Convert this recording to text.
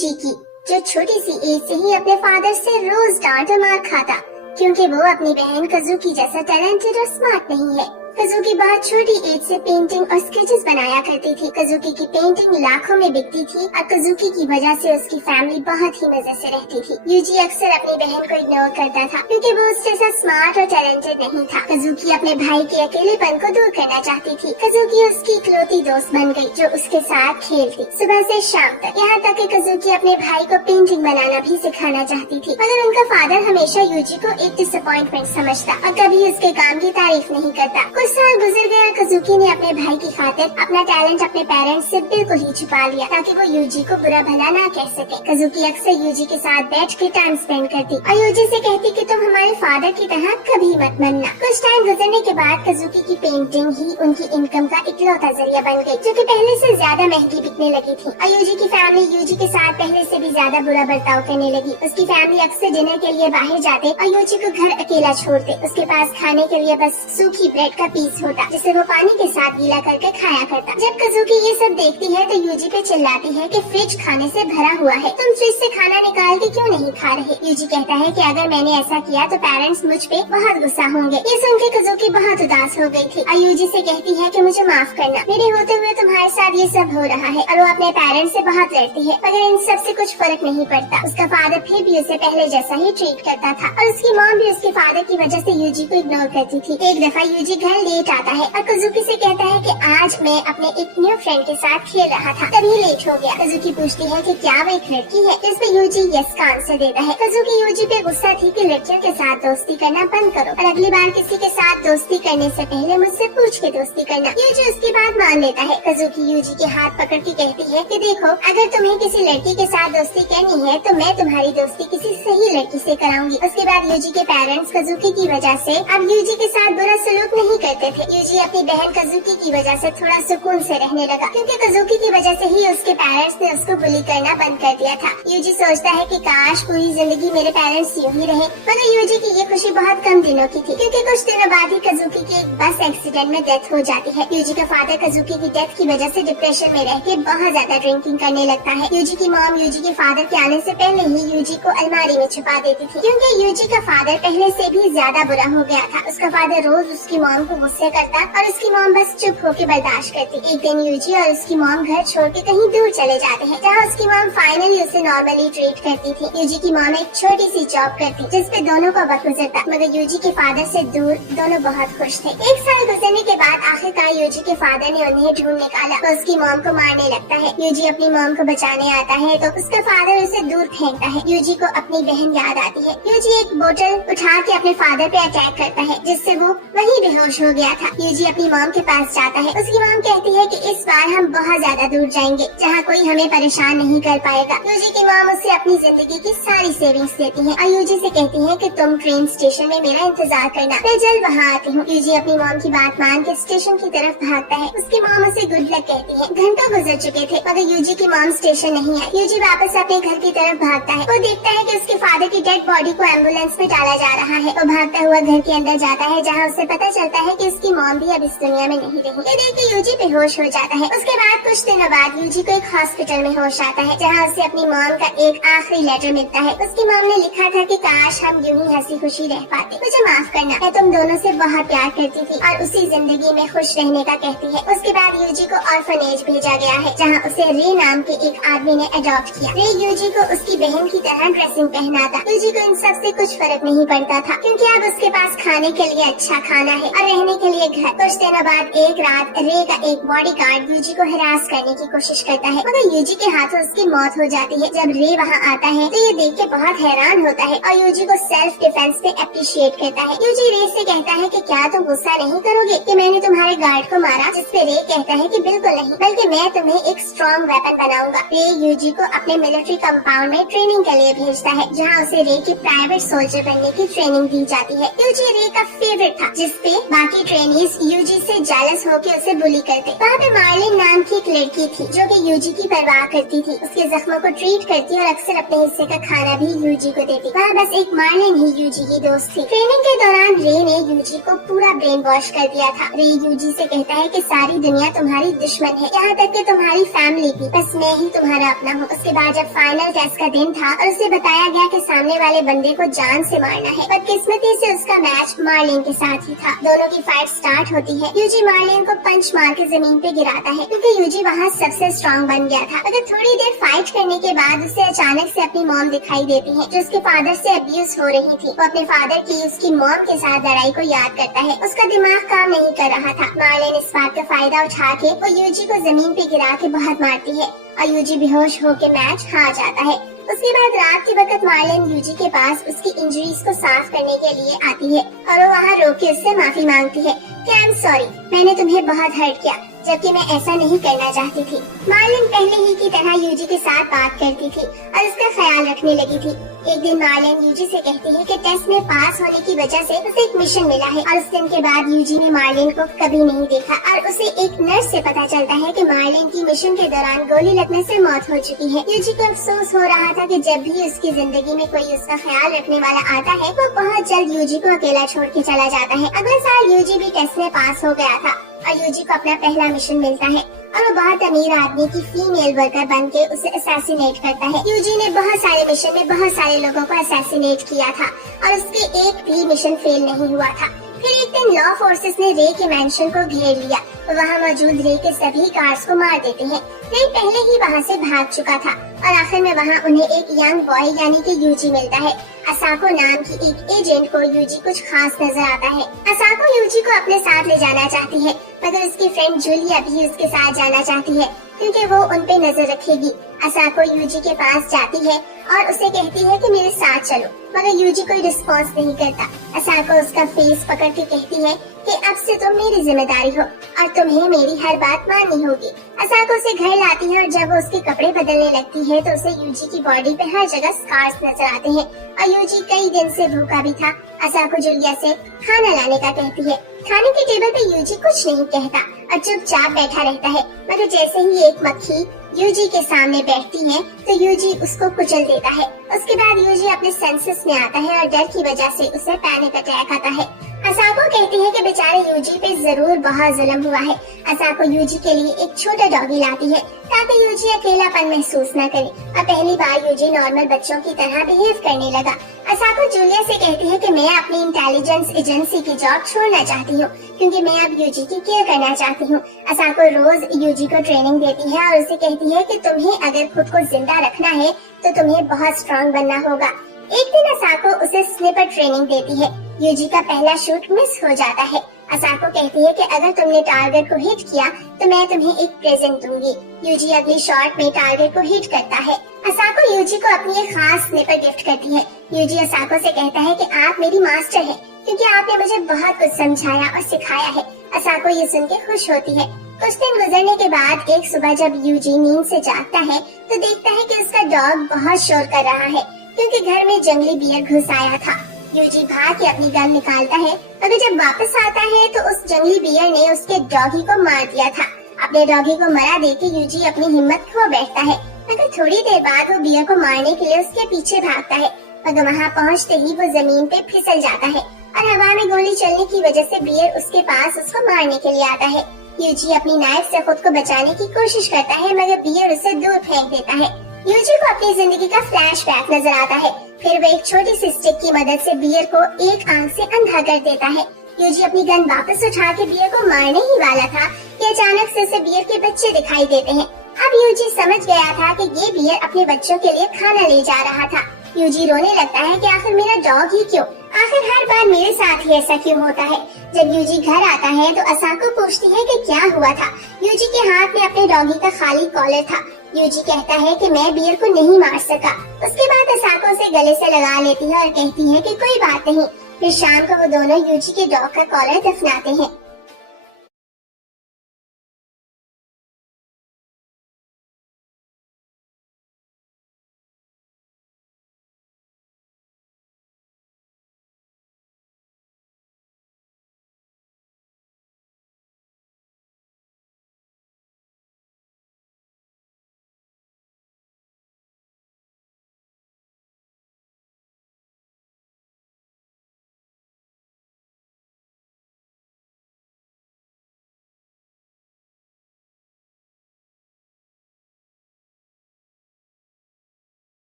UG की, जो छोटी सी एज से ही अपने फादर से रोज डांट और मार खाता क्योंकि वो अपनी बहन कजुकी जैसा टैलेंटेड और स्मार्ट नहीं है। कजुकी बहुत छोटी एज से पेंटिंग और स्केचेस बनाया करती थी। कजुकी की पेंटिंग लाखों में बिकती थी और कजुकी की वजह से उसकी फैमिली बहुत ही मजे से रहती थी। यूजी अक्सर अपनी बहन को इग्नोर करता था क्योंकि वो उस जैसा स्मार्ट और टैलेंटेड नहीं था। कजुकी अपने भाई के अकेलेपन को दूर करना चाहती थी। कजुकी उसकी इकलौती दोस्त बन गई जो उसके साथ खेलती सुबह से शाम तक। यहाँ तक कि कजुकी अपने भाई को पेंटिंग बनाना भी सिखाना चाहती थी, मगर उनका फादर हमेशा यूजी को एक डिसअपॉइंटमेंट समझता और कभी उसके काम की तारीफ नहीं करता। कुछ साल गुजर गया। कजुकी ने अपने भाई की खातिर अपना टैलेंट अपने पेरेंट्स से बिल्कुल ही छुपा लिया ताकि वो यूजी को बुरा भला ना कह सके। कजुकी अक्सर यूजी के साथ बैठ के टाइम स्पेंड करती और यूजी से कहती कि तुम हमारे फादर की तरह कभी मत बनना। कुछ टाइम गुजरने के बाद कजुकी की पेंटिंग ही उनकी इनकम का इकलौता जरिया बन गई, जो कि पहले से ज्यादा महंगी बिकने लगी थी। और यूजी की फैमिली यूजी के साथ पहले से भी ज्यादा बुरा बर्ताव करने लगी। उसकी फैमिली अक्सर डिनर के लिए बाहर जाते और यूजी को घर अकेला छोड़ते। उसके पास खाने के लिए बस सूखी ब्रेड का पीस होता जिसे वो पानी के साथ गीला करके खाया करता। जब कजुकी ये सब देखती है तो यूजी पे चिल्लाती है कि फ्रिज खाने से भरा हुआ है, तुम फ्रिज से खाना निकाल के क्यों नहीं खा रहे। यूजी कहता है कि अगर मैंने ऐसा किया तो पेरेंट्स मुझ पे बहुत गुस्सा होंगे। ये सुन के कजुकी बहुत उदास हो गई थी और यूजी से कहती है कि मुझे माफ करना, मेरे होते हुए तुम्हारे साथ ये सब हो रहा है। और वो अपने पेरेंट्स से बहुत लड़ती है मगर इन सब से कुछ फर्क नहीं पड़ता। उसका फादर फिर भी उसे पहले जैसा ही ट्रीट करता था और उसकी मॉम भी उसके फादर की वजह से यूजी को इग्नोर करती थी। एक दफा यूजी घर लेट आता है और कजुकी से कहता है कि आज मैं अपने एक न्यू फ्रेंड के साथ खेल रहा था तभी लेट हो गया। कजुकी पूछती है कि क्या वो एक लड़की है। इस पे यूजी यस का आंसर देता है। कजुकी यूजी पे गुस्सा थी कि लड़कियों के साथ दोस्ती करना बंद करो और अगली बार किसी के साथ दोस्ती करने से पहले मुझसे पूछ के दोस्ती करना। यूजी उसकी बात मान लेता है। कजुकी यूजी के हाथ पकड़ के कहती है कि देखो, अगर तुम्हें किसी लड़की के साथ दोस्ती करनी है तो मैं तुम्हारी दोस्ती किसी सही लड़की से कराऊंगी। उसके बाद यूजी के पेरेंट्स कजुकी की वजह से अब यूजी के साथ बुरा सलूक नहीं करते थे। यूजी अपनी बहन कजुकी की वजह से थोड़ा सुकून से रहने लगा क्योंकि कजुकी की वजह से ही उसके पेरेंट्स ने उसको बुली करना बंद कर दिया था। यूजी सोचता है कि काश पूरी जिंदगी मेरे पेरेंट्स यूं ही रहे, मगर यूजी की ये खुशी बहुत कम दिनों की थी क्योंकि कुछ दिनों बाद ही कजुकी की एक बस एक्सीडेंट में डेथ हो जाती है। यूजी का फादर कजुकी की डेथ की वजह से डिप्रेशन में रह के बहुत ज्यादा ड्रिंकिंग करने लगता है। यूजी की मॉम यूजी के फादर के आने से पहले ही यूजी को अलमारी में छुपा देती थी क्योंकि यूजी का फादर पहले से भी ज्यादा बुरा हो गया था। उसका फादर रोज उसकी मॉम को गुस्से करता और उसकी मॉम बस चुप होकर बर्दाश्त करती। एक दिन यूजी और उसकी मॉम घर छोड़ के कहीं दूर चले जाते हैं जहाँ उसकी मॉम फाइनली उसे नॉर्मली ट्रीट करती थी। यूजी की मॉम एक छोटी सी जॉब करती जिसपे दोनों का वक्त गुजरता, मगर यूजी के फादर से दूर दोनों बहुत खुश थे। एक साल गुजरने के बाद आखिरकार यूजी के फादर ने उन्हें ढूंढ निकाला तो उसकी मॉम को मारने लगता है। यूजी अपनी मॉम को बचाने आता है तो उसका फादर उसे दूर फेंकता है। यूजी को अपनी बहन याद आती है। यूजी एक बोतल उठा के अपने फादर पे अटैक करता है जिससे वो वहीं बेहोश हो गया था। यूजी अपनी मॉम के पास जाता है। उसकी मॉम कहती है कि इस बार हम बहुत ज्यादा दूर जाएंगे जहाँ कोई हमें परेशान नहीं कर पाएगा। यूजी की मॉम उससे अपनी जिंदगी की सारी सेविंग्स देती है और यूजी से कहती है कि तुम ट्रेन स्टेशन में मेरा इंतजार करना, मैं जल्द वहाँ आती हूँ। यूजी अपनी मॉम की बात मान के स्टेशन की तरफ भागता है। उसकी मॉम उसे गुड लक कहती है। घंटों गुजर चुके थे मगर यूजी की मॉम स्टेशन नहीं आई। यूजी वापस अपने घर की तरफ भागता है। वो देखता है कि उसके फादर की डेड बॉडी को एम्बुलेंस में डाला जा रहा है। वो भागता हुआ घर के अंदर जाता है जहाँ उसे पता चलता है कि उसकी मॉम भी अब इस दुनिया में नहीं रही। ये देख के यूजी बेहोश हो जाता है। उसके बाद कुछ दिनों बाद यूजी को एक हॉस्पिटल में होश आता है जहाँ उसे अपनी मॉम का एक आखिरी लेटर मिलता है। उसकी मॉम ने लिखा था कि काश हम यूं ही हंसी खुशी रह पाते, मुझे माफ करना, मैं तुम दोनों से बहुत प्यार करती थी और उसी जिंदगी में खुश रहने का कहती है। उसके बाद यूजी को ऑर्फनेज भेजा गया है जहाँ उसे रे नाम के एक आदमी ने अडॉप्ट किया। रे यूजी को उसकी बहन की तरह ड्रेसिंग पहनाता। यूजी को इन सब से कुछ फर्क नहीं पड़ता था क्योंकि अब उसके पास खाने के लिए अच्छा खाना है और रहने के लिए घर। कुछ दिनों बाद एक रात रे का एक बॉडीगार्ड यूजी को हरास करने की कोशिश करता है मगर यूजी के हाथों उसकी मौत हो जाती है। जब रे वहाँ आता है तो ये देख के बहुत हैरान होता है और यूजी को सेल्फ डिफेंस पे अप्रिशिएट करता है। यूजी रे से कहता है कि क्या तुम गुस्सा नहीं करोगे कि मैंने तुम्हारे गार्ड को मारा, जिसपे रे कहता है कि बिल्कुल नहीं, बल्कि मैं तुम्हें एक स्ट्रॉन्ग वेपन बनाऊंगा। रे यूजी को अपने मिलिट्री कंपाउंड में ट्रेनिंग के लिए भेजता है जहाँ उसे रे की प्राइवेट सोल्जर बनने की ट्रेनिंग दी जाती है। यूजी रे का फेवरेट था जिसपे बाकी बाकी ट्रेनीज यूजी से जेलस होकर उसे बुली करते। वहाँ पे मार्लिन नाम की एक लड़की थी जो कि यूजी की परवाह करती थी, उसके जख्मों को ट्रीट करती और अक्सर अपने हिस्से का खाना भी यूजी को देती। वहाँ बस एक मार्लिन ही यूजी की दोस्त थी। ट्रेनिंग के दौरान रे ने यूजी को पूरा ब्रेन वॉश कर दिया था। रे यूजी से कहता है कि सारी दुनिया तुम्हारी दुश्मन है, यहाँ तक कि तुम्हारी फैमिली भी, बस मैं ही तुम्हारा अपना हूँ। उसके बाद जब फाइनल टेस्ट का दिन था और उसे बताया गया कि सामने वाले बंदे को जान से मारना है, बदकिस्मती से उसका मैच मार्लिन के साथ ही था। दोनों की फाइट स्टार्ट होती है। यूजी मार्लिन को पंच मार के जमीन पे गिराता है क्योंकि यूजी वहाँ सबसे स्ट्रॉन्ग बन गया था। मगर थोड़ी देर फाइट करने के बाद उसे अचानक से अपनी मॉम दिखाई देती है जो उसके फादर से अब्यूज हो रही थी। वो अपने फादर की उसकी मॉम के साथ लड़ाई को याद करता है। उसका दिमाग काम नहीं कर रहा था। मार्लिन इस बात का फायदा उठा के वो यूजी को जमीन पे गिरा के बहुत मारती है और यूजी बेहोश होकर मैच हार जाता है। उसके बाद रात के वक्त मार्लिन यूजी के पास उसकी इंजरीज को साफ करने के लिए आती है और वो वहाँ रो के उससे माफी मांगती है कि आई एम सॉरी, मैंने तुम्हें बहुत हर्ट किया, जबकि मैं ऐसा नहीं करना चाहती थी। मार्लिन पहले ही की तरह यूजी के साथ बात करती थी और उसका ख्याल रखने लगी थी। एक दिन मार्लिन यूजी से कहती है कि टेस्ट में पास होने की वजह से उसे एक मिशन मिला है और उस दिन के बाद यूजी ने मार्लिन को कभी नहीं देखा और उसे एक नर्स से पता चलता है कि मार्लिन की मिशन के दौरान गोली लगने से मौत हो चुकी है। यूजी को अफसोस हो रहा था कि जब भी उसकी जिंदगी में कोई उसका ख्याल रखने वाला आता है वो बहुत जल्द यूजी को अकेला छोड़ के चला जाता है। अगले साल यूजी भी टेस्ट में पास हो गया था और यूजी को अपना पहला मिशन मिलता है और वो बहुत अमीर आदमी की फीमेल वर्कर बन के उसे असैसिनेट करता है। यूजी ने बहुत सारे मिशन में बहुत सारे लोगों को असैसिनेट किया था और उसके एक भी मिशन फेल नहीं हुआ था। फिर एक दिन लॉ फोर्सेस ने रे के मैंशन को घेर लिया। वहाँ मौजूद रे के सभी गार्ड्स को मार देते हैं। रे पहले ही वहाँ से भाग चुका था और आखिर में वहाँ उन्हें एक यंग बॉय यानी कि यूजी मिलता है। असाको नाम की एक एजेंट को यूजी कुछ खास नजर आता है। असाको यूजी को अपने साथ ले जाना चाहती है मगर उसकी फ्रेंड जूलिया भी उसके साथ जाना चाहती है क्योंकि वो उन पे नजर रखेगी। असाको यूजी के पास जाती है और उसे कहती है कि मेरे साथ चलो, मगर यूजी कोई रिस्पॉन्स नहीं करता। असाको उसका फेस पकड़ के कहती है कि अब से तुम मेरी जिम्मेदारी हो और तुम्हें मेरी हर बात माननी होगी। असाको उसे घर लाती है और जब वो उसके कपड़े बदलने लगती है तो उसे यूजी की बॉडी पे हर जगह स्कार्स नजर आते हैं और यूजी कई दिन से भूखा भी था। असाको जूलिया से खाना लाने का कहती है। खाने के टेबल पे यूजी कुछ नहीं कहता और चुपचाप बैठा रहता है, मगर जैसे ही एक मक्खी यूजी के सामने बैठती है तो यूजी उसको कुचल देता है। उसके बाद यूजी अपने सेंसेस में आता है और डर की वजह से उसे पैनिक अटैक आता है। असाको कहती है कि बेचारे यूजी पे जरूर बहुत जुल्म हुआ है। असाको यूजी के लिए एक छोटा डॉगी लाती है ताकि यूजी अकेलापन महसूस न करे और पहली बार यूजी नॉर्मल बच्चों की तरह बिहेव करने लगा। असाको जूलिया से कहती है कि मैं अपनी इंटेलिजेंस एजेंसी की जॉब छोड़ना चाहती हूँ क्योंकि मैं अब यूजी की केयर करना चाहती हूँ। असाको रोज यूजी को ट्रेनिंग देती है और उसे कहती है कि तुम्हें अगर खुद को जिंदा रखना है तो तुम्हें बहुत स्ट्रॉन्ग बनना होगा। एक दिन असाको उसे स्निपर ट्रेनिंग देती है। यूजी का पहला शूट मिस हो जाता है। असाको कहती है कि अगर तुमने टारगेट को हिट किया तो मैं तुम्हें एक प्रेजेंट दूंगी। यूजी अगली शॉट में टारगेट को हिट करता है। असाको यूजी को अपनी एक खास स्निपर गिफ्ट करती है। यूजी असाको से कहता है कि आप मेरी मास्टर हैं क्योंकि आपने मुझे बहुत कुछ समझाया और सिखाया है। असाको ये सुन के खुश होती है। कुछ दिन गुजरने के बाद एक सुबह जब यूजी नींद से जागता है तो देखता है कि उसका डॉग बहुत शोर कर रहा है क्योंकि घर में जंगली बियर घुस आया था। यूजी भाग के अपनी गन निकालता है, मगर जब वापस आता है तो उस जंगली बियर ने उसके डॉगी को मार दिया था। अपने डॉगी को मरा देख के यूजी अपनी हिम्मत खो बैठता है, मगर थोड़ी देर बाद वो बियर को मारने के लिए उसके पीछे भागता है, मगर वहाँ पहुँचते ही वो जमीन पे फिसल जाता है और हवा में गोली चलने की वजह से बियर उसके पास उसको मारने के लिए आता है। यूजी अपनी नाइफ से खुद को बचाने की कोशिश करता है मगर बियर उसे दूर फेंक देता है। यूजी को अपनी जिंदगी का फ्लैशबैक नजर आता है। फिर वो एक छोटी सी स्टिक की मदद से बियर को एक आंख से अंधा कर देता है। यूजी अपनी गन वापस उठा के बियर को मारने ही वाला था कि अचानक से उसे बियर के बच्चे दिखाई देते हैं। अब यूजी समझ गया था कि ये बियर अपने बच्चों के लिए खाना ले जा रहा था। यूजी रोने लगता है कि आखिर मेरा डॉग ही क्यों, आखिर हर बार मेरे साथ ही ऐसा क्यों होता है। जब यूजी घर आता है तो असाको पूछती है कि क्या हुआ था। यूजी के हाथ में अपने डॉगी का खाली कॉलर था। यूजी कहता है कि मैं बियर को नहीं मार सका। उसके बाद असाको उसे गले से लगा लेती है और कहती है कि कोई बात नहीं। फिर शाम को वो दोनों यूजी के डॉग का कॉलर दफनाते हैं।